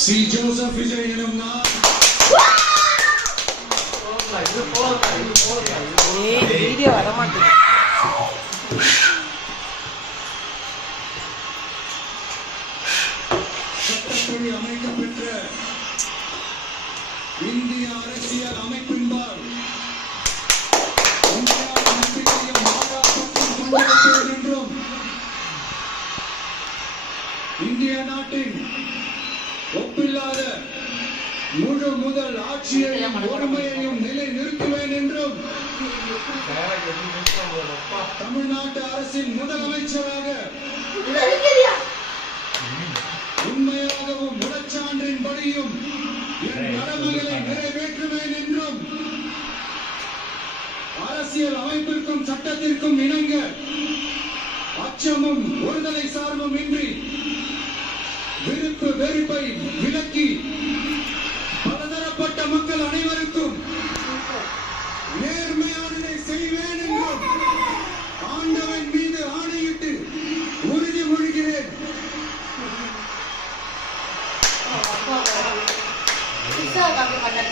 C Joseph Vijay எனும் நான் video வர மாட்டேங்குது. சட்டப்படி அமைக்கப்பெற்ற இந்திய அரசியல் அமைப்பின்பால் இந்தியாவின் நம்பிக்கையும் மாறாப்பட்டும் கொண்டிருக்கிறேன் என்றும் இந்திய நாட்டின் ஒப்பில்லாத முழு முதல் ஆட்சியையும் ஒருமையையும் நிலை நிறுத்துவேன் என்றும் தமிழ்நாட்டு அரசின் முதலமைச்சராக உண்மையாகவும் முழச்சான்றின்படியும் என் கடமைகளை நிறைவேற்றுவேன் என்றும் அரசியல் அமைப்பிற்கும் சட்டத்திற்கும் இணங்க அச்சமும் ஒருதலை சார்பும் இன்றி விருப்பு வெறுப்பை விலக்கி பலதரப்பட்ட மக்கள் அனைவருக்கும் நேர்மையானதை செய்வேன் என்றும் ஆண்டவன் மீது ஆணையிட்டு உறுதிமொழிகிறேன். Bisa kami pada